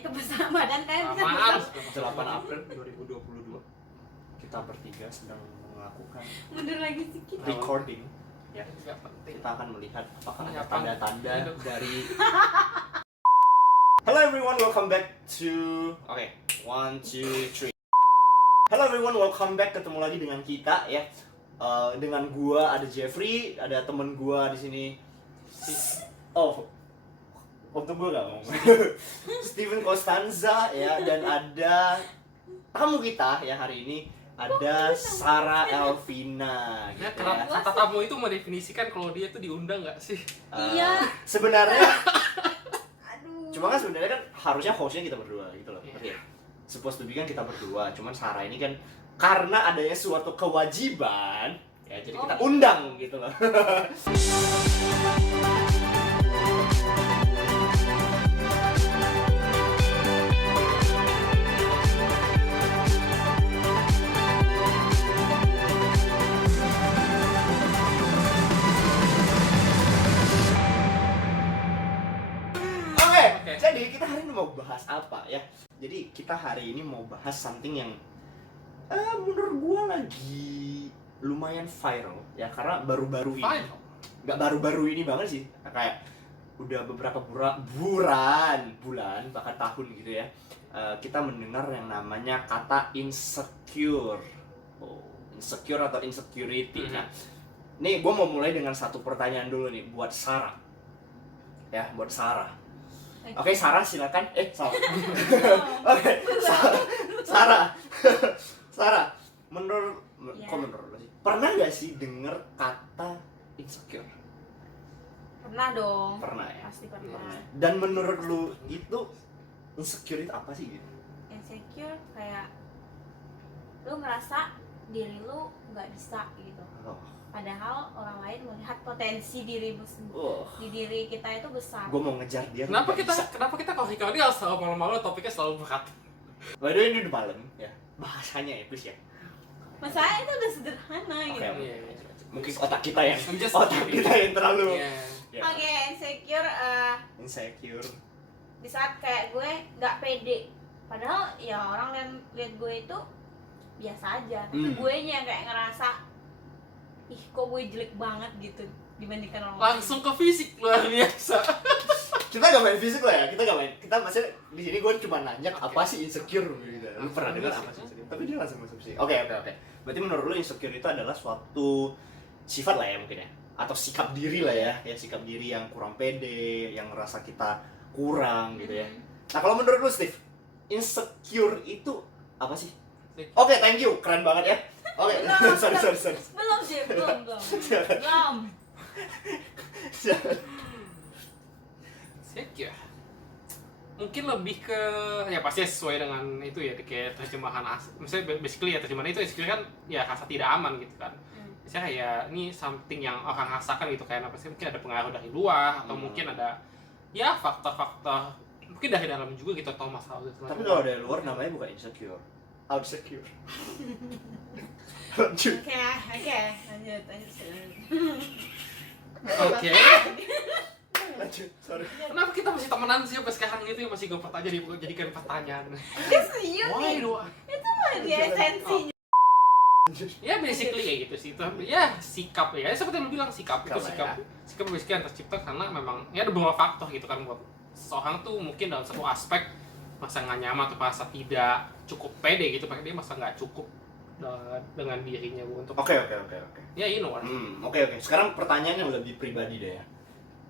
ke besar badan kan bisa Apaan? 8 April 2022 kita bertiga sedang melakukan mundur lagi sedikit. recording ya. Nggak penting. Kita akan melihat apakah ada Apa? tanda-tanda Hidup. dari Hello everyone, welcome back to 1, 2, 3. Hello everyone, welcome back, ketemu lagi dengan kita ya. Dengan gua ada Jeffrey, ada temen gua di sini. Untuk gua gak ngomong. Steven Costanza ya, dan ada tamu kita ya hari ini, ada Sarah Elvina gitu Ya, ya. kata tamu itu mendefinisikan kalau dia tuh diundang nggak sih? Iya. Sebenarnya Aduh. cuma kan sebenarnya kan harusnya hostnya kita berdua gitu loh. Iya. Ngerti ya? Supposed to be kan kita berdua, cuman Sarah ini kan karena adanya suatu kewajiban ya, jadi kita undang gitu loh. Oke, jadi kita hari ini mau bahas apa ya? Jadi kita hari ini mau bahas something yang menurut gua lagi lumayan viral ya, karena baru-baru ini. Fine. Nggak baru-baru ini banget sih, kayak udah beberapa bulan bahkan tahun gitu ya. Kita mendengar yang namanya kata insecure. Insecure atau insecurity. Nah, nih gua mau mulai dengan satu pertanyaan dulu nih buat Sarah. Ya, buat Sarah. Oke, Sarah silakan. Salah. Oke, Sarah. Menurut Ya. kok menurut lo sih? Pernah nggak sih denger kata insecure? Pernah dong. Pernah ya. Pasti pernah. Dan menurut lu itu insecure itu apa sih gitu? Insecure kayak lu ngerasa diri lu nggak bisa gitu. Oh. Padahal orang lain melihat potensi dirimu di diri kita itu besar. Gue mau ngejar dia. Kenapa nggak kita bisa. kalau ini harus selalu malam-malam topiknya selalu berat? By the way, ini udah malam ya. Bahasanya ya, please ya. Masalahnya itu udah sederhana Oke, gitu. oke. Iya. Mungkin otak kita yang I'm just otak kidding. kita yang terlalu Iya. ya, Oke, insecure insecure. di saat kayak gue nggak pede. Padahal ya orang lihat gue itu biasa aja. Tapi gue nya kayak ngerasa ih kok gue jelek banget gitu dibandingkan orang lain. Langsung ke fisik luar biasa. Kita gak main fisik lah ya, kita maksudnya di sini gue cuma nanya apa sih insecure gitu. Lu pernah dengar apa sih insecure? Tapi dia langsung masuk sih. Oke. Berarti menurut lu insecure itu adalah suatu sifat lah ya mungkin ya, atau sikap diri lah ya, sikap diri yang kurang pede, yang ngerasa kita kurang gitu ya. Nah, kalau menurut lu Steve, insecure itu apa sih? Oke, thank you, keren banget ya. Oke, sorry. Belum sih, belum. Insecure. Mungkin lebih ke ya pasti sesuai dengan itu ya, kayak terjemahan misalnya basically ya terjemahan itu insecure kan ya rasa tidak aman gitu kan. Misalnya kayak ini something yang orang rasakan gitu, kayak apa sih, mungkin ada pengaruh dari luar atau mungkin ada ya faktor-faktor mungkin dari dalam juga gitu, atau masalah gitu. Tapi kalau dari luar namanya bukan insecure, outsecure. Lanjut. Oke, lanjut. Oke. Lanjut, sorry. Kenapa kita masih temenan sih sampai sekarang gitu ya, masih gue jadikan pertanyaan. Serius Why nih, do I? itu mah dia esensinya. Ya basically kayak gitu sih, tapi ya sikap ya seperti yang lu bilang, sikap itu Sikap sikap basically yang tercipta karena memang ya ada beberapa faktor gitu kan, buat seorang tuh mungkin dalam satu aspek masa nggak nyaman atau merasa tidak cukup pede gitu, makanya dia masa nggak cukup dengan dirinya untuk Oke. ya you know. Oke. Sekarang pertanyaan yang lebih pribadi deh ya.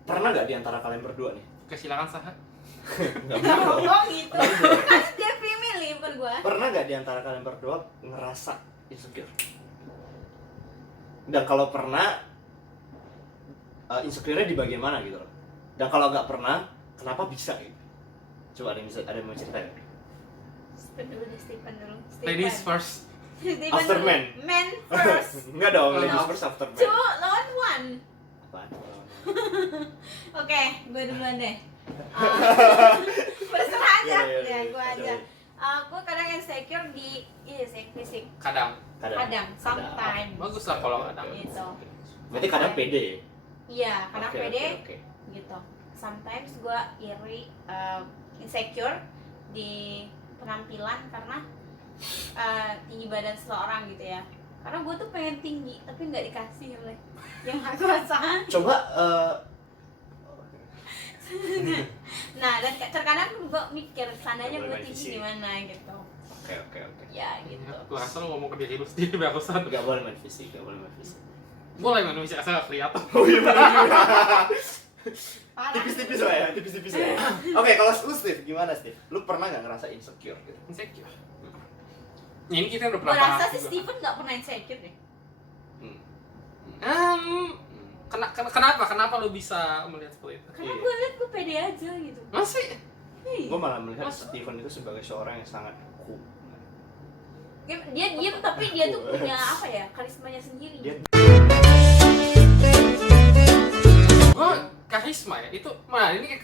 Pernah nggak di antara kalian berdua nih? Silakan Sah. Nggak Kalau dong. ngomong gitu, kan dia milih bukan gua. Pernah nggak di antara kalian berdua ngerasa insecure? Dan kalau pernah, insecure-nya di bagian mana gitu loh? Dan kalau nggak pernah, kenapa bisa gitu? Coba ada yang mau cerita ya? Stephen dulu. Ladies first. Stephen After dulu. men. Men first. Enggak dong, Oh, ladies no. first after men. 2 lawan 1. Apaan? Oke, gue duluan deh. Berserah aja, Iya. ya gue aja. Gue kadang insecure di fisik. Kadang. Sometimes. Bagus lah kalau kadang. Gitu. Berarti kadang pede. Iya, kadang Oke, pede oke. gitu. Sometimes gue iri, insecure di penampilan karena tinggi badan seseorang gitu ya. Karena gue tuh pengen tinggi tapi nggak dikasih oleh yang aku rasa. Coba Nah, dan terkadang gue mikir sananya Nggak gue boleh tinggi visi. di mana gitu. oke. Ya gitu. Gue rasa lo ngomong ke diri lu sendiri barusan. Gak boleh main fisik, gak boleh main fisik. Boleh manusia asal nggak kelihatan. Oh iya benar. Parah. Tipis-tipis lah ya, tipis-tipis ya. Oke, kalau lu Steve, gimana Steve? Lu pernah nggak ngerasa insecure gitu? Insecure. Ya, ini kita udah Gue pernah rasa bahas sih juga. Steven nggak pernah insecure deh. Kenapa lu bisa melihat seperti itu? Karena Iya. gue liat gue pede aja gitu. Masih? Gue malah melihat Masa? Steven itu sebagai seorang yang sangat cool. Dia diem tapi dia tuh punya apa ya, karismanya sendiri. Dia- Gue karisma ya, itu nah ini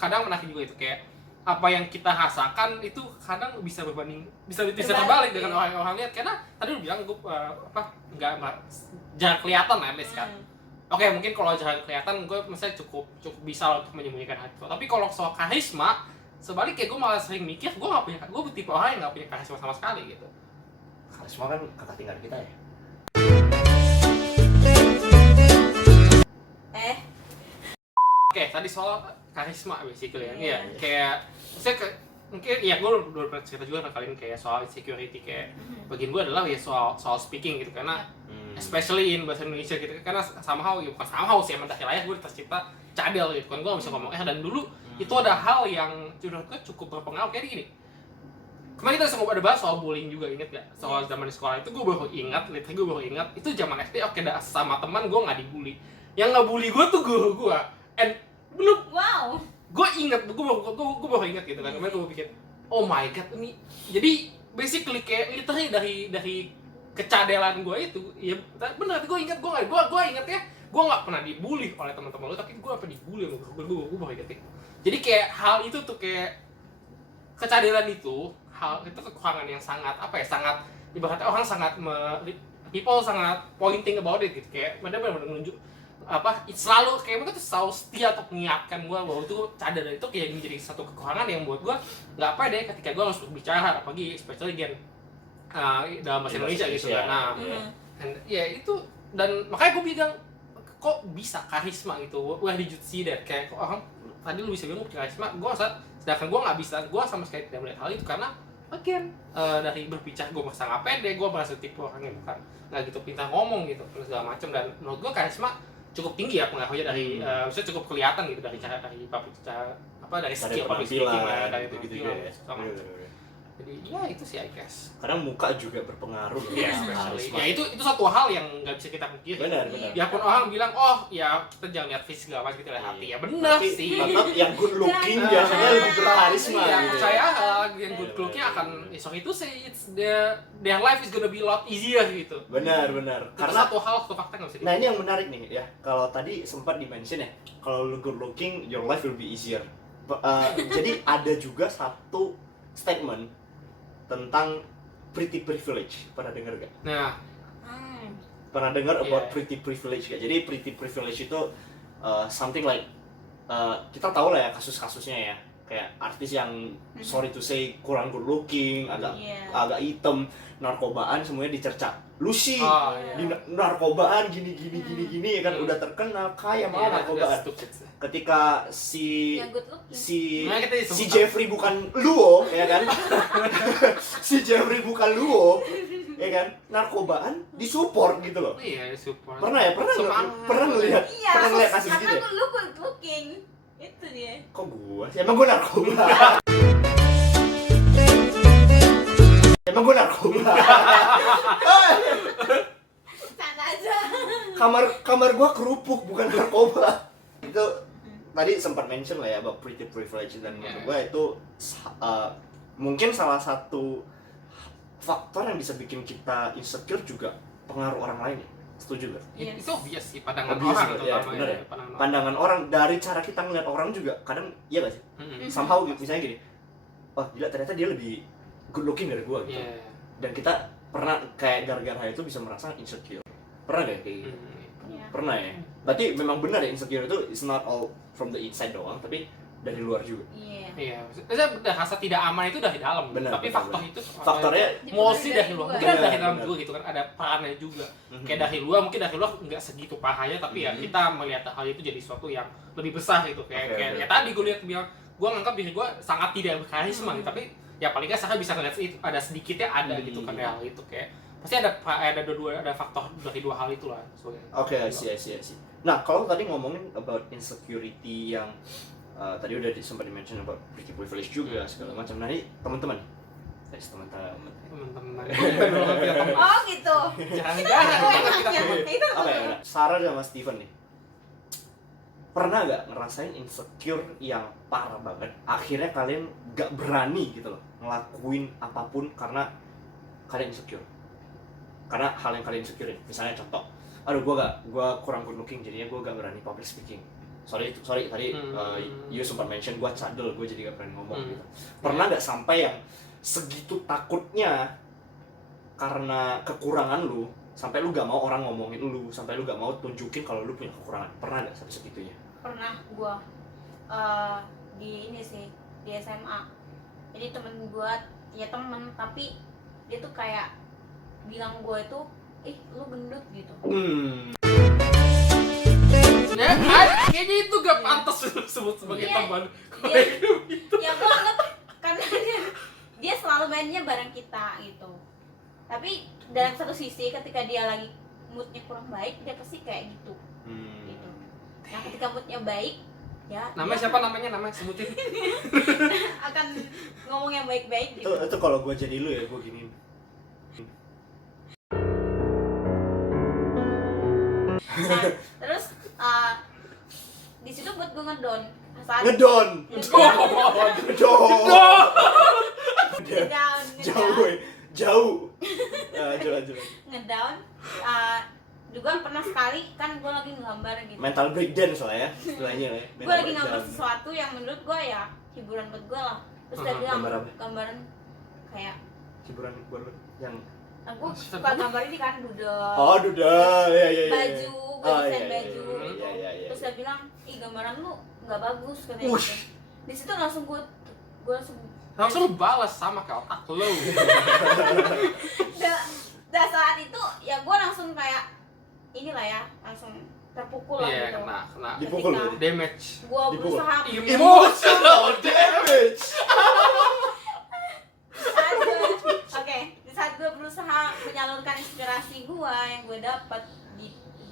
kadang menarik juga itu kayak apa yang kita rasakan itu kadang bisa berbanding bisa terbalik dengan orang-orang lihat karena tadi lu bilang gue nggak jarang kelihatan at least kan. Oke, mungkin kalau jarang kelihatan gue misalnya cukup bisa lah untuk menyembunyikan hati gue. Tapi kalau soal karisma, sebaliknya gue malah sering mikir gue tipe orang yang nggak punya karisma sama sekali gitu. Karisma kan kakak tinggal kita ya. Oke, tadi soal karisma basically ya. Iya. Iya, kayak maksudnya mungkin ya gue udah pernah cerita juga kali ini kayak soal insecurity kayak bagian gue adalah ya soal speaking gitu karena especially in bahasa Indonesia gitu karena somehow ya bukan somehow sih emang dari lahir gue tercipta cadel gitu kan gue gak bisa ngomong dan dulu itu ada hal yang menurut gue cukup berpengaruh kayak gini. Kemarin kita sempat ada bahas soal bullying juga, inget gak? Soal zaman di sekolah itu gue baru ingat, literally gue baru ingat itu zaman SD oke sama teman gue nggak dibully. Yang nggak bully gue tuh guru gue. And belum Wow. gue ingat, gue baru ingat gitu kan. Kemarin gue pikir, oh my god ini. Jadi basically kayak literally dari kecadelan gue itu, ya benar gue ingat gue ingat ya, gue nggak pernah dibully oleh teman-teman lu, tapi gue apa dibully sama gue baru ingat itu. Jadi kayak hal itu tuh kayak kecadelan itu, hal itu kekurangan yang sangat apa ya, sangat ibaratnya orang sangat people sangat pointing about it gitu kayak benar-benar menunjuk apa selalu kayak mereka tuh selalu setia untuk mengingatkan gue bahwa itu cadar itu kayak menjadi satu kekurangan yang buat gue nggak pede ketika gue harus berbicara apalagi especially again dalam bahasa Indonesia gitu kan. Nah, ya itu dan makanya gue bilang kok bisa karisma gitu, where did you see that kayak kok orang tadi lu bisa bilang punya karisma, gue sedangkan gue nggak bisa, gue sama sekali tidak melihat hal itu karena again dari berbicara gue merasa nggak pede, gue merasa tipe orang yang bukan nggak gitu pintar ngomong gitu segala macam dan menurut gue karisma cukup tinggi ya pengaruhnya dari maksudnya cukup kelihatan gitu dari cara dari skill public speaking dari penampilan sama jadi ya itu sih I guess Karena muka juga berpengaruh ya karisma. ya itu satu hal yang nggak bisa kita pungkiri. Benar. Ya pun orang bilang oh ya kita jangan lihat fisik segala macam kita lihat hati ya benar Tapi sih. tetap yang good looking biasanya lebih berkarisma Ya gitu. percaya yang good looking akan sorry itu say it's their life is gonna be a lot easier gitu. Benar. Itu Karena satu hal satu fakta nggak bisa. nah ini yang menarik nih ya. Kalau tadi sempat di-mention ya, kalau lu good looking, your life will be easier. Jadi ada juga satu statement tentang pretty privilege. Pernah dengar gak? Nah, Pernah dengar about Yeah. pretty privilege gak? Jadi pretty privilege itu something like kita tahu lah ya kasus-kasusnya ya. Kayak artis yang sorry to say kurang good looking, agak hitam, narkobaan semuanya dicerca. Lucy oh, di iya. narkobaan gini ya kan udah terkenal kaya malah narkobaan. Ketika Yang good looking. Nah, kita disebut si Jeffrey bukan Luo ya kan si Jeffrey bukan Luo ya kan narkobaan disupport gitu loh. Iya, support. Pernah ngelihat Iya, pernah ngelihat kasus gitu karena ya? lu good looking. Itu dia. Kok gua sih? Emang gua narkoba. Emang gua narkoba. Sana aja. kamar gua kerupuk bukan narkoba. Itu tadi sempat mention lah ya about pretty privilege dan menurut gua itu mungkin salah satu faktor yang bisa bikin kita insecure juga pengaruh orang lain ya. Setuju gak? Yes. Itu obvious sih pandangan Obvious orang juga, ya, terutama bener ya. pandangan orang. Pandangan orang dari cara kita ngeliat orang juga kadang iya gak sih? Somehow misalnya gini, oh gila ternyata dia lebih good looking dari gua gitu. Iya. Dan kita pernah kayak gara-gara hal itu bisa merasa insecure. Pernah gak kayak gitu? Iya. Pernah ya? Berarti memang benar ya insecure itu is not all from the inside doang, tapi dari luar juga. Iya. Maksudnya udah rasa tidak aman itu dari dalam. Benar, Tapi benar, faktor benar. itu Faktornya emosi dari luar. Mungkin ada dari dalam Benar. juga gitu kan, ada perannya juga. Kayak dari luar, mungkin dari luar nggak segitu parahnya, tapi ya kita melihat hal itu jadi sesuatu yang lebih besar gitu. Kayak Oke. ya tadi gue lihat bilang, gue nganggap diri gue sangat tidak berkarisma gitu, tapi ya paling nggak saya bisa ngeliat itu ada sedikitnya ada gitu kan hal itu kayak pasti ada faktor dari dua hal itulah. Oke, I see. Nah, kalau tadi ngomongin about insecurity yang tadi udah sempat di-mention about pretty privilege juga segala macam. Nah, ini teman-teman. Teman-teman. Oh gitu. Jangan-jangan kita teman. Itu Oke, nah, Sarah sama Steven nih. Pernah nggak ngerasain insecure yang parah banget? Akhirnya kalian nggak berani gitu loh ngelakuin apapun karena kalian insecure. Karena hal yang kalian insecurein. Misalnya contoh, aduh gua kurang good looking jadinya gua gak berani public speaking. Sorry tadi you sempat mention gua cadel, gua jadi gak berani ngomong gitu. Pernah nggak sampai yang segitu takutnya karena kekurangan lu sampai lu gak mau orang ngomongin lu, sampai lu gak mau tunjukin kalau lu punya kekurangan? Pernah nggak sampai segitunya? pernah gua di ini sih di SMA. Jadi temen gua ya temen, tapi dia tuh kayak bilang gua itu lu gendut gitu. Ya, kayaknya itu gak pantas disebut sebagai Iya. teman. Ya gua anggap karena dia selalu mainnya bareng kita gitu. Tapi dalam satu sisi ketika dia lagi moodnya kurang baik, dia pasti kayak gitu. Gitu. Nah ketika moodnya baik, ya Namanya dia siapa namanya sebutin. akan ngomong yang baik-baik gitu. Itu kalau gua jadi lu ya gua giniin. Nah, terus di situ buat gue ngedon saat Ngedon. Jauh. Lanjut. ngedown. Juga pernah sekali kan gue lagi nggambar gitu. Mental breakdown soalnya istilahnya lah. Gue lagi nggambar sesuatu yang menurut gue ya hiburan buat gue lah. Terus dia bilang gambar apa? gambaran kayak Hiburan buat lu yang gue suka gambar ini kan doodle. oh duda ya. Baju, gue desain baju. Iya. Terus dia bilang, "Ih, gambaran lu nggak bagus," katanya gitu. Di situ langsung gue Langsung lu balas sama kayak otak lu. Dan saat itu ya gue langsung kayak inilah ya, langsung terpukul lah Iya, gitu. kena Dipukul Ketika berarti? damage. gue berusaha emotional damage. di saat gue berusaha menyalurkan inspirasi gue yang gue dapat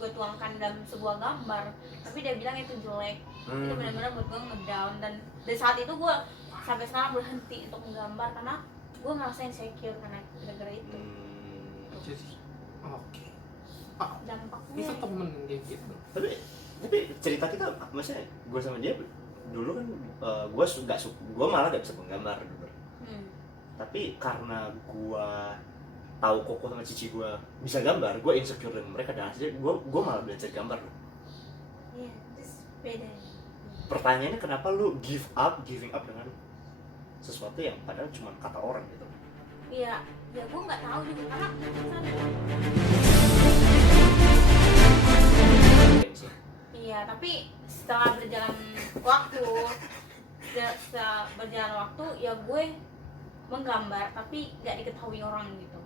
gue tuangkan dalam sebuah gambar, tapi dia bilang itu jelek. Itu benar-benar buat gue ngedown, dan dari saat itu gue sampai sekarang berhenti untuk menggambar karena gue ngerasa insecure karena gara-gara itu. Oke. Dampaknya Itu temen dia gitu. Tapi cerita kita maksudnya gue sama dia dulu kan gue malah gak bisa menggambar dulu. Tapi karena gue tahu Koko sama Cici gue bisa gambar, gue insecure dengan mereka dan akhirnya gue malah belajar gambar loh. iya, terus beda. Pertanyaannya kenapa lu giving up dengan sesuatu yang padahal cuma kata orang gitu? Iya, ya gue nggak tahu juga karena kan iya, tapi setelah berjalan waktu ya gue menggambar tapi nggak diketahui orang gitu.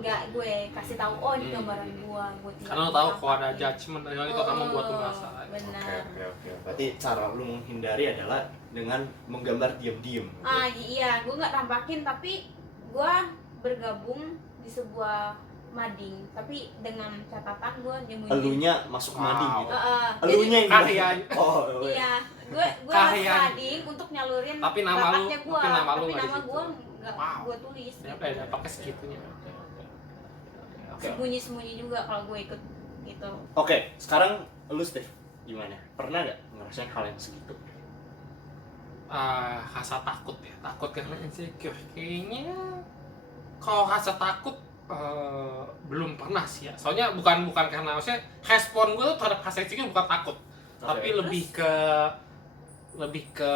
Nggak gue kasih tahu, oh ini gambaran gue Karena lo tahu kalau ada judgement dari itu akan membuat lo merasa. benar. Oke. Berarti cara lu menghindari adalah dengan menggambar diam-diam. Iya, gue nggak tampakin tapi gue bergabung di sebuah mading, tapi dengan catatan gue nyembunyiin. Elunya masuk mading gitu. Jadi Elunya yang Karya. iya, gue masuk Karya. mading untuk nyalurin Tapi nama lu- bakatnya gue, tapi nama lu tapi nggak di nama situ. gue nggak Wow. gue tulis. Ya udah pakai segitunya. Sembunyi juga kalau gue ikut gitu. Oke, sekarang lu Steve gimana? Pernah nggak ngerasain hal yang segitu? Rasa takut ya, takut karena insecure. Kayaknya kalau rasa takut belum pernah sih ya. Soalnya bukan karena maksudnya respon gue tuh terhadap rasa insecure bukan takut, tapi lebih ke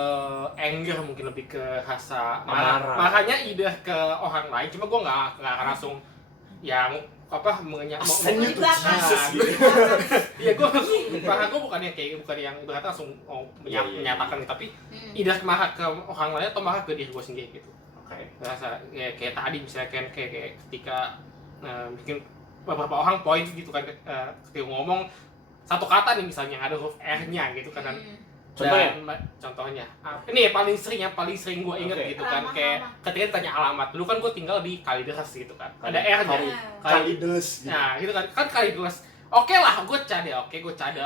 anger, mungkin lebih ke rasa Marah. marahnya ide ke orang lain. Cuma gue nggak akan langsung yang Send you to belakang. Jesus gitu. Iya, gue bukan yang berkata langsung menyatakan gitu, tapi tidak marah ke orang lain atau marah ke diri gue sendiri gitu. Oke. Rasa ya, kayak tadi misalnya kayak ketika bikin beberapa orang poin gitu kan, ketika ngomong satu kata nih misalnya yang ada huruf R-nya gitu kan. Contohnya ini paling sering gue inget gitu kan, kayak ketika ditanya alamat. Dulu kan gue tinggal di Kalideres gitu kan, ada R-nya Kalideres gitu. nah gitu kan Kalideres. Oke lah, gue cadel.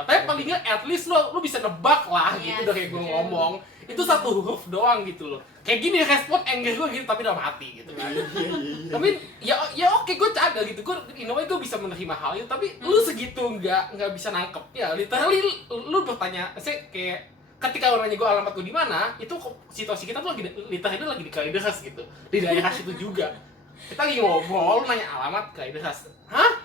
Tapi paling nggak at least lo bisa nebak lah gitu dari gue ngomong. Itu satu huruf doang gitu loh. Kayak gini respon anger gue gitu, tapi dalam hati gitu kan. Tapi ya oke, gue cadel gitu. Gue in a way gue bisa menerima hal itu, tapi lu segitu nggak bisa nangkep. Ya literally lu bertanya, saya kayak ketika orang nanya gue alamat gue di mana, itu situasi kita tuh literally lagi di Kalideres gitu, di daerah situ juga. Kita lagi ngobrol, nanya alamat Kalideres. Hah?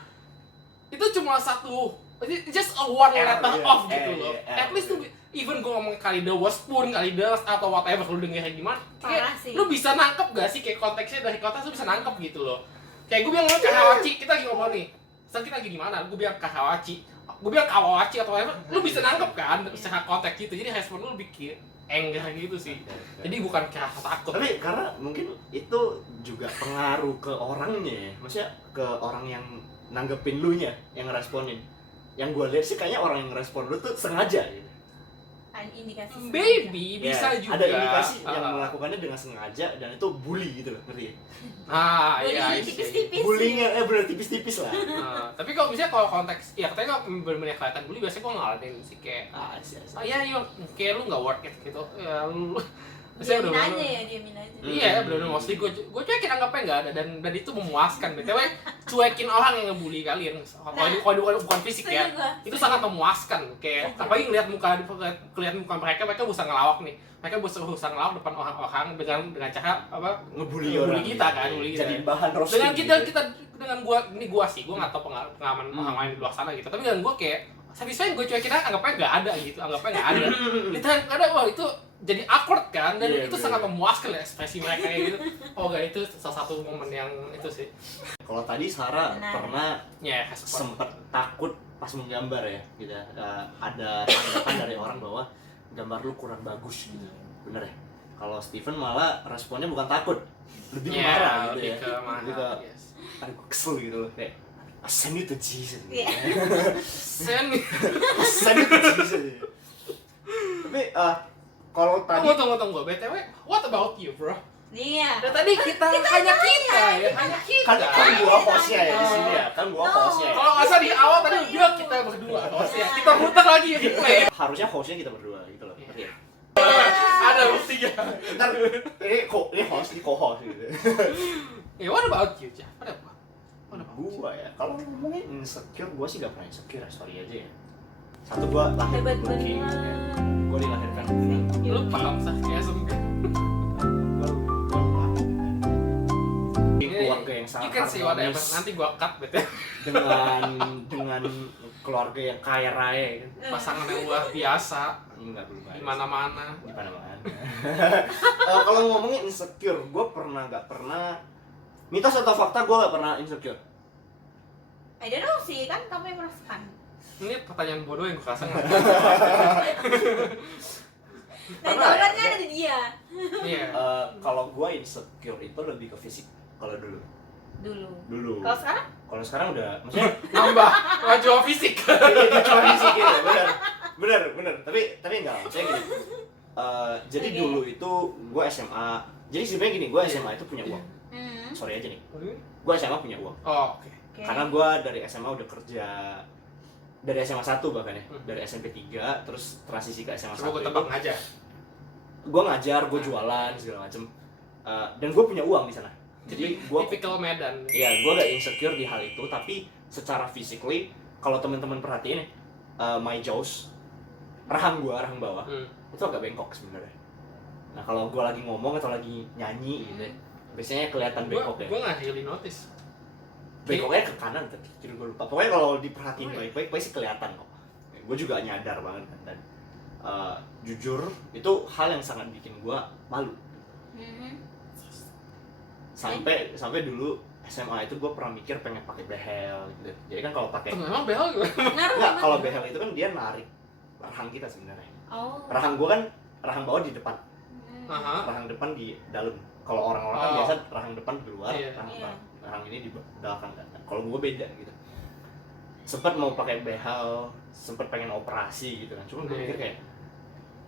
Itu cuma satu, just a one letter off gitu loh. At least tuh, even gue ngomong Kalideres pun, Kalideres atau whatever lu dengernya gimana, kayak lu bisa nangkep gak sih kayak konteksnya dari kota lu bisa nangkep gitu loh. Kayak gue bilang Kahawachi, kita lagi ngobrol nih. Sekarang kita lagi di mana? Gue bilang Kahawachi. Gue bilang Kawawachi atau whatever, lu bisa nangkep kan secara konteks gitu. Jadi respon lu lebih anger gitu sih. Jadi bukan kayak takut. Tapi karena mungkin itu juga pengaruh ke orangnya ya. Maksudnya ke orang yang nanggepin lu nya, yang ngeresponin. Yang gue lihat sih kayaknya orang yang ngerespon lu tuh sengaja gitu. Ada indikasi Baby bisa juga. Ada indikasi yang melakukannya dengan sengaja dan itu bully gitu loh, ngerti ya? Iya. tipis-tipis. Bullyingnya bener tipis-tipis lah. Tapi kalau misalnya kalau konteks, ya katanya kalau bener-bener kelihatan bully, biasanya gue ngalamin sih kayak iya yuk, kayak lu nggak worth it gitu. Ya lu Diamin aja. Iya, bener-bener mostly gue cuekin, anggapnya nggak ada, dan itu memuaskan. BTW cuekin orang yang ngebully kalian, kalau bukan fisik ya, itu sangat memuaskan. Kayak apalagi ngeliat muka mereka berusaha ngelawak nih, mereka berusaha ngelawak depan orang-orang dengan cara apa ngebully kita kan, jadi bahan roasting. Dengan gua sih, gua nggak tahu pengalaman orang lain di luar sana gitu, tapi dengan gua kayak satisfying, gue cuekin aja, anggapnya nggak ada gitu, kita nggak ada. Wah, itu jadi awkward kan, dan itu sangat memuaskan ya ekspresi mereka kayak gitu. Oh enggak, itu salah satu momen yang itu sih. Kalau tadi Sarah pernah sempet takut pas menggambar ya gitu. Ada tanggapan dari orang bahwa gambar lu kurang bagus gitu. Bener ya? Kalau Steven malah responnya bukan takut, lebih marah gitu ya. Lebih ke aduh gue kesel gitu loh, kayak send you to Jesus. Send you to Jesus. Tapi kalau tadi tunggu BTW, what about you, bro? Iya. Dan tadi kita hanya kita. Kan gua hostnya ya di sini ya, kan gua hostnya. Kalau nggak salah di awal tadi udah kita berdua hostnya. Kita putar lagi replay. Harusnya hostnya kita berdua gitu loh. Ngerti ya? Ada buktinya. Ntar ini host, ini co-host gitu. What about you, Cah? Ada apa? Gua ya, kalau ngomongin insecure, gua sih gak pernah insecure, sorry aja ya. Satu, gua lahir Hebat good looking, banget. gua dilahirkan. Lu paham sarkasm kan? Keluarga yang sangat you can say whatever, nanti gua cut betul. dengan keluarga yang kaya raya kan. Pasangan yang luar biasa. Enggak, belum ada. Di mana-mana. Kalau ngomongin insecure, gua nggak pernah mitos atau fakta, gue gak pernah insecure. I don't know sih, kan kamu yang merasakan. Ini pertanyaan bodoh yang gue rasa nggak. Dan jawabannya ada di dia. Iya. Kalau gue insecure itu lebih ke fisik. Kalau dulu. Kalau sekarang? Kalau sekarang udah, maksudnya nambah maju fisik. Iya, cuma fisik gitu, bener. Tapi enggak, maksudnya gini. Jadi dulu itu gue SMA. Jadi sebenarnya gini, gue SMA itu punya uang. Sorry aja nih, gue SMA punya uang. Oh, oke. Karena gue dari SMA udah kerja, dari SMA 1 bahkan ya, dari SMP 3, terus transisi ke SMA 1. Coba gue tebak aja. Gue ngajar, gue jualan, segala macem. Dan gue punya uang di sana. Jadi gue typical Medan. Iya, gue gak insecure di hal itu, tapi secara physically, kalau teman-teman perhatiin my jaws, rahang bawah, itu agak bengkok sebenarnya. Nah kalau gue lagi ngomong atau lagi nyanyi gitu, biasanya kelihatan bengkok ya. Gue nggak really notice. Bengkoknya ke kanan tadi, jadi gue lupa. Pokoknya kalau diperhatiin baik-baik pasti kelihatan kok. Gue juga nyadar banget kan, dan jujur itu hal yang sangat bikin gue malu. Sampai dulu SMA itu gue pernah mikir pengen pakai behel gitu. Jadi kan kalau pakai Emang behel gue. Ngaruh enggak, banget. kalau behel itu kan dia narik rahang kita sebenarnya. Oh. Rahang gue kan rahang bawah di depan, Hmm. Aha. rahang depan di dalam. Kalau orang-orang kan Oh. biasa rahang depan di luar, Iya. Iya. rahang ini di belakang kan. Kalau gue beda gitu. Sempat mau pakai behel, sempat pengen operasi gitu kan. Cuma gue Iya. mikir kayak,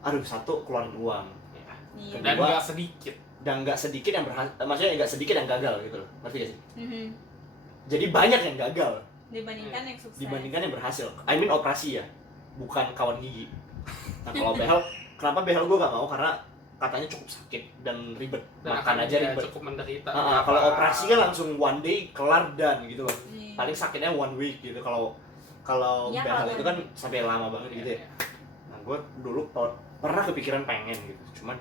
aduh satu keluarin uang, Iya. Dan Kedua- nggak sedikit. dan nggak sedikit yang maksudnya nggak sedikit yang gagal gitu loh, ngerti gak sih? Mhm. Jadi banyak yang gagal Dibandingkan yang sukses. dibandingkan yang berhasil. I mean operasi ya, bukan kawan gigi. Nah kalau behel, kenapa behel gue gak mau? Karena katanya cukup sakit dan ribet, Dan makan akan aja ya, ribet. cukup menderita. Kalau operasi kan langsung one day kelar dan gitu loh. Iya. Paling sakitnya 1 week gitu. Kalau Iya, behel kalau itu kan sampai lama banget gitu ya. Nah gue dulu pernah kepikiran pengen gitu, cuman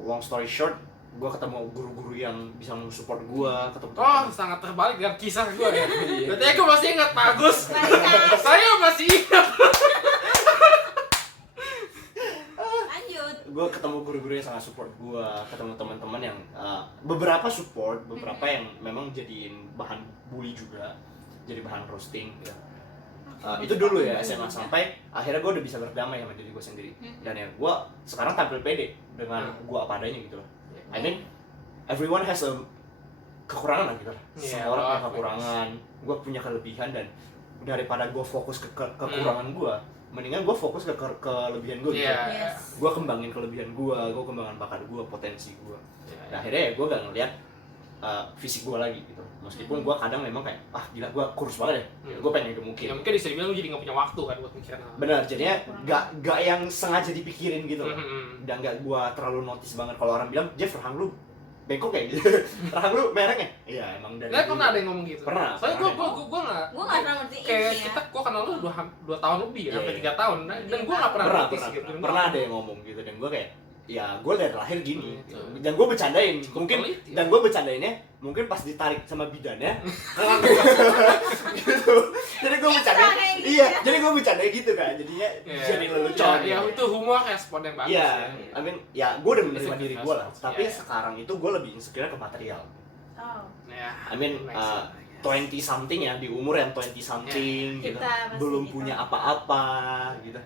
long story short, gue ketemu guru-guru yang bisa mensupport gue, ketemu Oh, sangat terbalik dengan kisah gue ya. Iya. Berarti aku masih ingat bagus. Baiklah, Saya masih ingat. lanjut. gue ketemu guru-guru yang sangat support gue, ketemu teman-teman yang beberapa support, beberapa yang memang jadiin bahan bully juga, jadi bahan roasting gitu. Itu dulu ya SMA, sampai akhirnya gue udah bisa berdamai sama diri gue sendiri, dan ya gue sekarang tampil pede dengan gue apa adanya gitu loh. I mean everyone has a kekurangan lah gitu lah. Iya, Semua orang punya of kekurangan, gue punya kelebihan, dan daripada gue fokus ke kekurangan gue, mendingan gue fokus ke kelebihan gue gitu. Iya. Yes. Gue kembangin kelebihan gue kembangin bakat gue, potensi gue. Iya. Nah, akhirnya ya gue gak ngeliat fisik gue lagi gitu. Meskipun gue kadang memang kayak, gila gue kurus banget ya, gue pengen gemukin. Ya mungkin bisa dibilang lu jadi nggak punya waktu kan buat mikirin hal. Benar, jadinya gak yang sengaja dipikirin gitu loh. Mhm. Dan gak gue terlalu notice banget kalau orang bilang, Jeff rahang lu bengkok kayak gitu. Rahang lu mereng ya? Iya emang dari Nah, dulu. pernah ada yang ngomong gitu. Pernah, Soalnya pernah. gue nggak. Gue nggak pernah ngertiin Kayak sih ya. gue kenal lu 2 tahun lebih ya, Iya, sampai iya. 3 tahun. Dan gue nggak pernah pernah, notice gitu. pernah ada yang ngomong gitu, dan gue kayak, ya gue dari lahir gini gitu. Hmm. Dan gue bercandain, Cukup mungkin pelit, ya. dan gue bercandainnya mungkin pas ditarik sama bidannya gitu. Jadi gue bercandain, Kayak gitu iya, ya. jadi gue bercandain gitu kan, jadinya Iya. jadi lelucon. Ya, gitu. itu humor respon yang bagus. Iya, ya. I mean, ya gue udah menerima It's a diri good gue lah. response. Tapi Iya. sekarang itu gue lebih insecure ke material. Oh. Ya, I mean, makes sense, I guess. 20 something ya, di umur yang 20 something gitu, Kita pasti belum gitu. punya apa-apa gitu.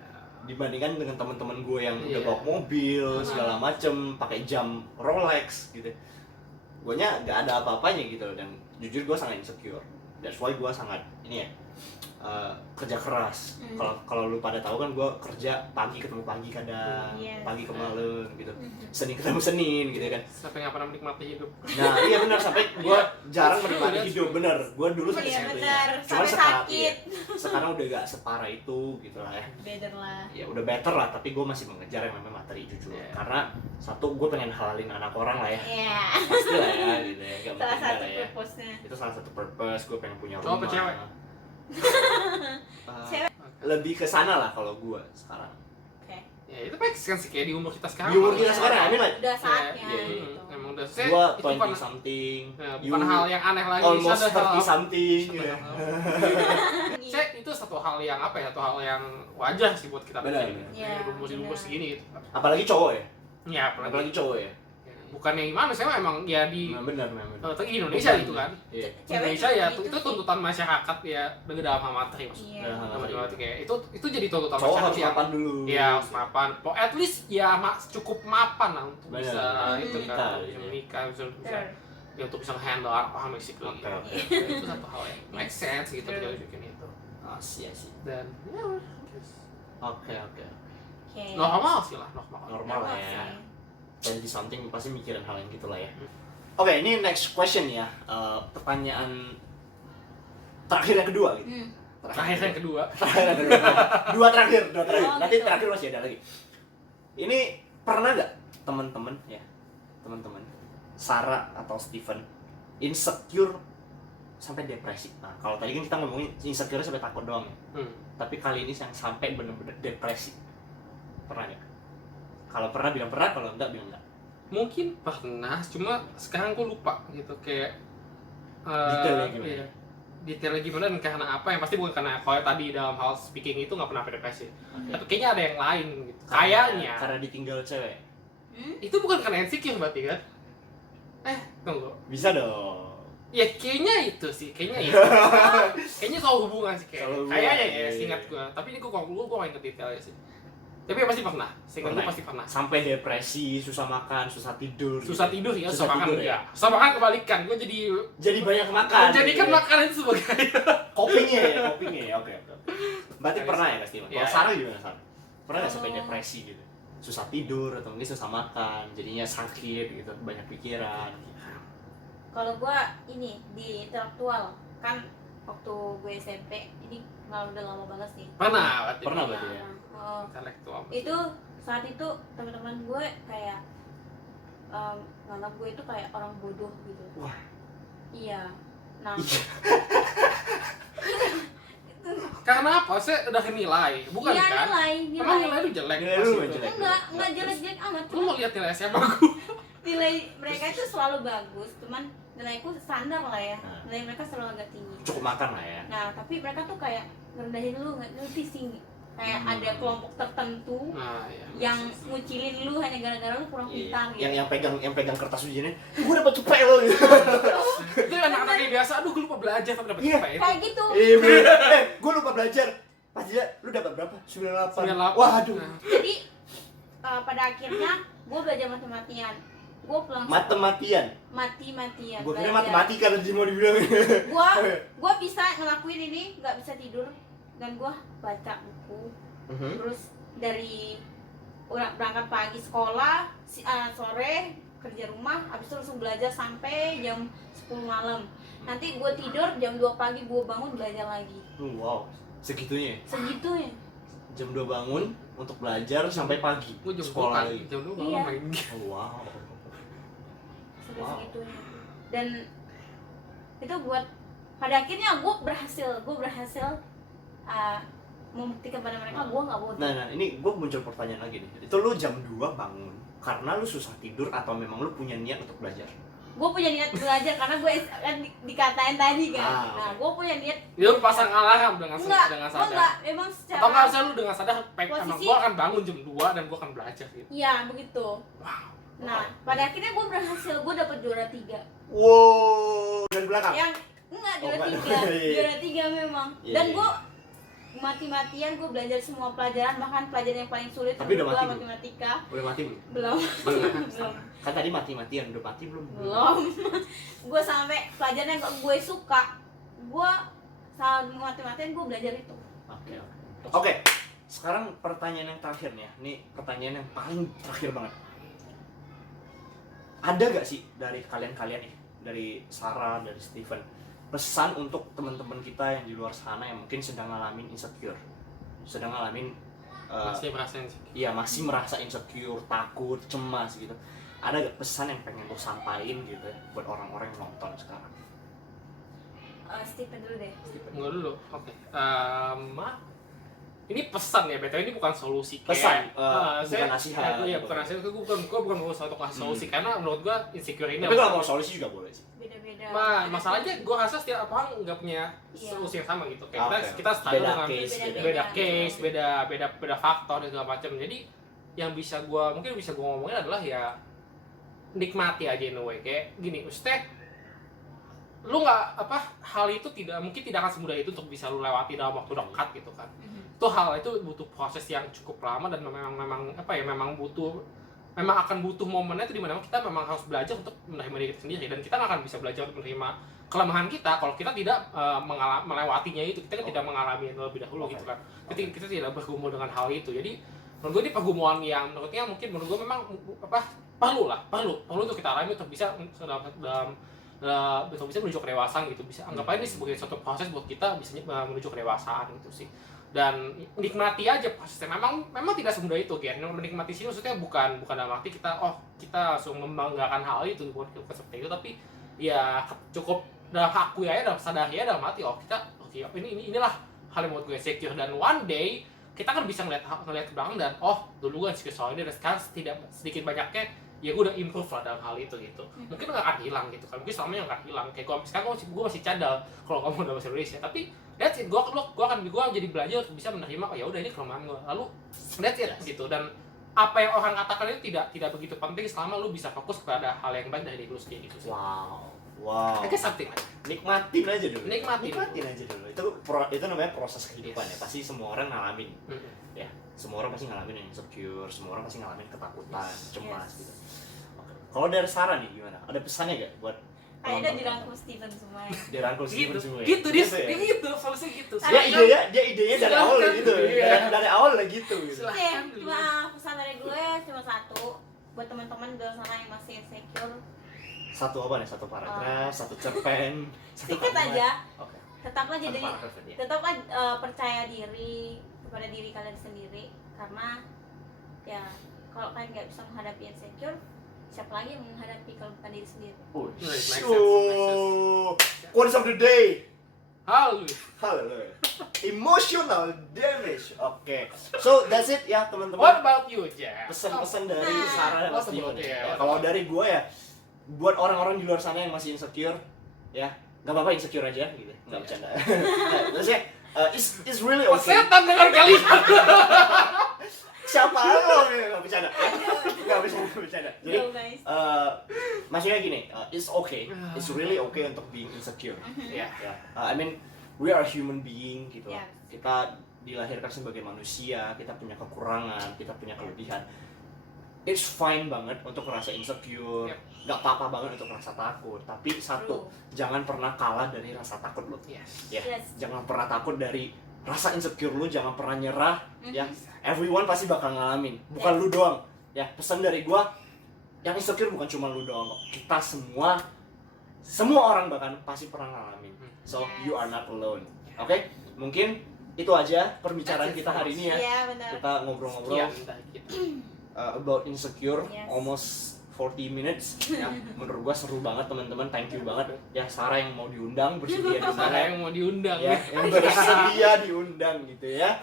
Dibandingkan dengan teman-teman gue yang udah Iya. bawa mobil segala macem, pakai jam Rolex gitu. Guanya nggak ada apa-apanya gitu loh, dan jujur gue sangat insecure. That's why gue sangat ini ya, kerja keras. Kalau lu pada tahu kan gue kerja pagi ketemu pagi kadang, Yes. pagi ke malam gitu, Senin ketemu Senin gitu kan. Sampai nggak pernah menikmati hidup. Nah iya benar, sampai gue jarang That's true, menikmati that's hidup, true. bener. Gue dulu Iya, seperti itu benar. ya. Sampai sakit. Sekarang udah gak separah itu gitu lah ya. Better lah. Ya udah better lah, tapi gue masih mengejar yang namanya materi jujur. Yeah. Karena satu, gue pengen halalin anak orang lah ya. Iya. Pasti lah ya gitu ya. Gak Salah mungkin satu lah ya. purpose-nya. Itu salah satu purpose, gue pengen punya Cowok rumah. apa cewek? Cewek. Lebih ke sana lah kalau gue sekarang. Oke. Ya itu make sense sih kayak di umur kita sekarang. Di umur kita Iya. sekarang, I mean like, Udah saatnya Iya, iya. gitu. Emang udah gue itu 20 bukan, something, ya, you bukan hal yang aneh lagi. almost Itu ada 30 hal- something Satu gitu ya. hal- Saya itu satu hal yang apa ya? Satu hal yang wajar sih buat kita Benar, di benar. Iya, umur benar. segini gitu. Apalagi cowok ya, Ya, apalagi apalagi cowok ya. bukan yang gimana, saya emang ya di Nah, benar. di Indonesia Bukan. itu kan. Iya. Di Indonesia ya gitu itu sih. tuntutan masyarakat ya dalam hal materi maksudnya. Iya. Nah, Dalam arti kayak itu jadi tuntutan Cowok masyarakat harus yang mapan dulu. ya harus mapan. At least ya cukup mapan lah untuk Benar. bisa itu Menikah, kan, gitu bisa ya. menikah, bisa Betul. ya untuk bisa handle apa basically. Oke, oke. Itu satu hal yang make sense gitu Betul. kalau bikin itu. Iya sih. Dan ya Oke. Oke. normal sih lah, normal. Normal lah Normal ya. sih. 20 something pasti mikirin hal yang gitu lah ya. Hmm. Oke, ini next question ya. Pertanyaan terakhir yang kedua gitu. Terakhir yang kedua. Terakhir yang kedua. Dua terakhir. Oh, Nanti gitu. terakhir masih ada lagi. Ini pernah nggak teman-teman Sarah atau Steven insecure sampai depresi? Nah, kalau tadi kan kita ngomongin insecure sampai takut doang ya. Tapi kali ini yang sampai bener-bener depresi. Pernah nggak? Kalau pernah bilang pernah, kalau enggak bilang enggak. Mungkin pernah, cuma sekarang gue lupa gitu kayak Detailnya gimana? iya. Detailnya gimana dan karena apa, yang pasti bukan karena kalau tadi dalam hal speaking itu nggak pernah depresi. Oke. Tapi kayaknya ada yang lain gitu. Kayaknya. Karena ditinggal cewek. Itu bukan karena insecure berarti kan? Tunggu. Bisa dong. Ya kayaknya itu sih, kayaknya soal hubungan sih kayaknya ya, seingat gue. Tapi ini gue nggak inget detailnya sih. Tapi pasti pernah, seingat gue pasti pernah. Sampai depresi, susah makan, susah tidur. Susah tidur ya, susah makan tidur, ya. Susah makan kebalikan, gue jadi banyak makan. menjadikan gitu ya. makanan itu sebagai Copingnya ya. Oke. Berarti pernah ya pasti. Ya. Kalau Sarah gimana Sarah? Pernah nggak sampai depresi gitu? Susah tidur atau mungkin susah makan, jadinya sakit gitu, banyak pikiran. Kalau gue ini di intelektual kan waktu gue SMP ini udah lama banget sih. pernah berarti ya. Intelektual. Itu saat itu teman-teman gue kayak nganggap gue itu kayak orang bodoh gitu. Wah. Iya. Nah. Karena apa? Saya udah nilai, bukan Iya, kan? nilai. Emang nilai lu jelek? Nilai lu pas itu? jelek. Enggak jelek-jelek amat. Lu mau lihat nilai SMA gue? Nilai mereka itu selalu bagus, cuman nilaiku standar lah ya. Nah. Nilai mereka selalu agak tinggi. Cukup makan lah ya. Nah, tapi mereka tuh kayak ngerendahin lu, nggak ngerti sih. Kayak ada kelompok tertentu Nah, ya. yang ngucilin lu hanya gara-gara lu kurang pintar gitu. Yang pegang kertas ujiannya, gue dapat cepet lo gitu. Itu anak-anak yang biasa, aduh gue lupa belajar tapi dapat Iya. apa ya? Kayak gitu. Iya bener. Gue lupa belajar. Pas dia, lu dapat berapa? 98. 98. Waduh. Nah. Jadi pada akhirnya gue belajar mati-matian. Gue pulang Mati-matian. mati-matian. Gue kira belajar. matematika tadi mau dibilang. Gue bisa ngelakuin ini, nggak bisa tidur dan gue baca buku. Terus dari berangkat pagi sekolah, sore kerja rumah, habis itu langsung belajar sampai jam 10 malam. Nanti gue tidur jam 2 pagi, gue bangun belajar lagi. Wow, segitunya. Segitunya. Jam 2 bangun untuk belajar sampai pagi. Gue jam sekolah 2 lagi. jam 2 Iya. main game. Wow. Segitunya. Dan itu buat pada akhirnya gue berhasil membuktikan pada mereka gue nggak bodoh. Nah, ini gue muncul pertanyaan lagi nih. Itu lu jam 2 bangun karena lu susah tidur atau memang lu punya niat untuk belajar? Gue punya niat belajar karena gue kan dikatain tadi kan. Nah, Oke. gue punya niat. Dia lu pasang alarm dengan Enggak, gue sadar. enggak. Emang secara. Atau nggak usah lu dengan sadar, emang Posisi- gue akan bangun jam 2 dan gue akan belajar gitu. Iya, begitu. Wow. Nah, pada akhirnya gue berhasil. Gue dapet juara 3. Wow, dari belakang. Yang enggak juara Oh, 3. iya. Juara 3 memang. Iya, Dan iya. gue mati-matian gue belajar semua pelajaran, bahkan pelajaran yang paling sulit Tapi udah menurut mati gue belum? matematika. Udah mati belum? Belum. Belum. Kan tadi mati-matian, udah mati belum? Belum. Gue sampai pelajaran yang gue suka, gue saat mati-matian gue belajar itu. Oke. Sekarang pertanyaan yang terakhir nih ya. Ini pertanyaan yang paling terakhir banget. Ada gak sih dari kalian-kalian nih, dari Sarah, dari Steven, pesan untuk teman-teman kita yang di luar sana yang mungkin sedang ngalamin insecure, sedang ngalamin Masih merasa insecure. iya masih merasa insecure, takut, cemas gitu. Ada gak pesan yang pengen lo sampaikan gitu ya, buat orang-orang yang nonton sekarang? Stephen dulu deh. Enggak dulu. Oke. Ini pesan ya, betul, ini bukan solusi. Pesan, Kayak, bukan nasihat. Iya, bukan nasihat. Gue bukan berusaha untuk kasih solusi karena menurut gue insecure ini. Tapi kalau mau solusi juga boleh sih. Beda-beda. Masalahnya gue rasa setiap orang nggak punya Iya. solusi yang sama gitu. Kayak Oke. kita start Beda dengan case, beda case, beda faktor dan segala macam. Jadi yang mungkin bisa gue ngomongin adalah ya nikmati aja in a way. Kayak gini, maksudnya lu nggak hal itu mungkin tidak akan semudah itu untuk bisa lu lewati dalam waktu dekat gitu kan. Itu hal itu butuh proses yang cukup lama dan memang akan butuh momennya itu dimana kita memang harus belajar untuk menerima diri kita sendiri, dan kita nggak akan bisa belajar untuk menerima kelemahan kita kalau kita tidak melewatinya itu, kita kan tidak mengalami lebih dahulu gitu kan. Kita tidak bergumul dengan hal itu. Jadi menurut gue ini pergumulan yang menurut gue memang perlu untuk kita alami untuk bisa bisa menuju kedewasaan gitu, bisa anggap aja ini sebagai suatu proses buat kita bisa menuju kedewasaan gitu sih. Dan nikmati aja prosesnya, memang tidak semudah itu kan. Menikmati sini maksudnya bukan dalam arti kita langsung membanggakan hal itu, bukan seperti itu, tapi ya cukup dalam aku ya, dalam sadar ya, dalam hati inilah hal yang buat gue insecure, dan one day kita kan bisa ngeliat ke belakang dan dulu kan soal ini, dan sekarang sedikit banyaknya ya gue udah improve lah dalam hal itu gitu. Mungkin nggak akan hilang gitu kan, mungkin selamanya nggak hilang. Kayak gue masih cadel kalau kamu udah bahasa Indonesia, tapi that's it. Gue jadi belajar untuk bisa menerima ya udah ini kelemahan gue, lalu that's it gitu. Dan apa yang orang katakan itu tidak begitu penting selama lu bisa fokus kepada hal yang baik dari diri lu sendiri gitu sih. Wow. I guess something like that. Nikmatin aja dulu. Nikmatin aja dulu. Itu namanya proses kehidupan ya. Pasti semua orang ngalamin. Ya, semua orang pasti ngalamin yang insecure, semua orang pasti ngalamin ketakutan, cemas gitu. Oke. Kalau dari Sarah nih gimana? Ada pesannya gak buat Kayaknya dirangkum Steven semua ya. dirangkul Gitu, semua ya? gitu dia ya? gitu, solusinya gitu. Dia idenya dari Silahkan. awal udah gitu. Iya. Dari awal udah gitu. Silahkan. Oke, cuma pesan dari gue cuma satu buat teman-teman di luar sana yang masih insecure. Satu apa nih? Satu paragraf, satu cerpen, satu Sedikit kalimat. aja. Oke. Tetaplah Satu jadi paragraf aja. tetaplah percaya diri kepada diri kalian sendiri karena ya kalau kalian nggak bisa menghadapi insecure, siapa lagi yang menghadapi kalau bukan diri sendiri? Nice sense, Quotes of the day. Hallelujah. Emotional damage. Oke. So that's it ya What teman-teman. about you, Jack? Pesan-pesan dari Sarah dan What Steven about ya. you? Ya, kalau dari gue ya, buat orang-orang di luar sana yang masih insecure, ya nggak apa-apa insecure aja gitu. Nggak bercanda. Terus ya, it's really okay. Setan dengan kalian. Siapa lo? Nggak bercanda. Nggak bercanda. Jadi Yo guys. maksudnya gini, it's okay, it's really okay untuk being insecure. Ya. Ya, I mean, we are human being gitu. Yes. Kita dilahirkan sebagai manusia, kita punya kekurangan, kita punya kelebihan. It's fine banget untuk ngerasa insecure, nggak apa-apa banget untuk ngerasa takut. Tapi satu, jangan pernah kalah dari rasa takut lo. Yes. Ya, Yes. jangan pernah takut dari rasa insecure lu, jangan pernah nyerah. Ya, everyone pasti bakal ngalamin, bukan lu doang. Ya, pesan dari gua, yang insecure bukan cuma lu doang kok. Kita semua orang bahkan pasti pernah ngalamin. So you are not alone. Oke? Mungkin itu aja perbicaraan kita hari ini ya. Iya benar. Kita ngobrol-ngobrol Sekian entah gitu. about insecure, Yes. almost 40 minutes. Ya, menurut gua seru banget teman-teman. Thank you banget ya Sarah yang mau diundang, bersedia diundang. Saya yang mau diundang Ya, yang bersedia diundang gitu ya.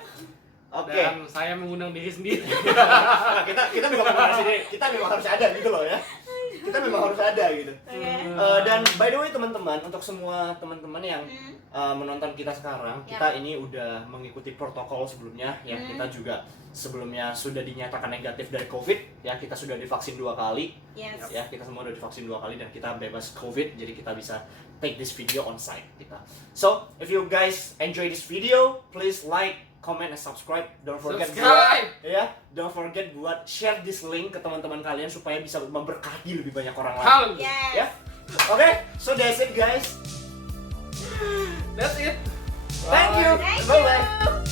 Oke. dan saya mengundang diri sendiri. Nah, kita memang harus kita memang harus ada gitu loh ya. Kita memang harus ada gitu. Oke. Dan by the way teman-teman, untuk semua teman-teman yang menonton kita sekarang, Ya. kita ini udah mengikuti protokol sebelumnya ya. Kita juga sebelumnya sudah dinyatakan negatif dari COVID ya. Kita sudah divaksin 2 kali Yes. ya. Kita semua udah divaksin 2 kali dan kita bebas COVID, jadi kita bisa take this video on site kita. So if you guys enjoy this video, please like, comment, and subscribe. Don't forget Subscribe. don't forget buat share this link ke teman-teman kalian supaya bisa memberkati lebih banyak orang lain. Hallelujah. Yes. Ya, oke, so that's it guys. That's it. Thank you. Thank Bye bye. you.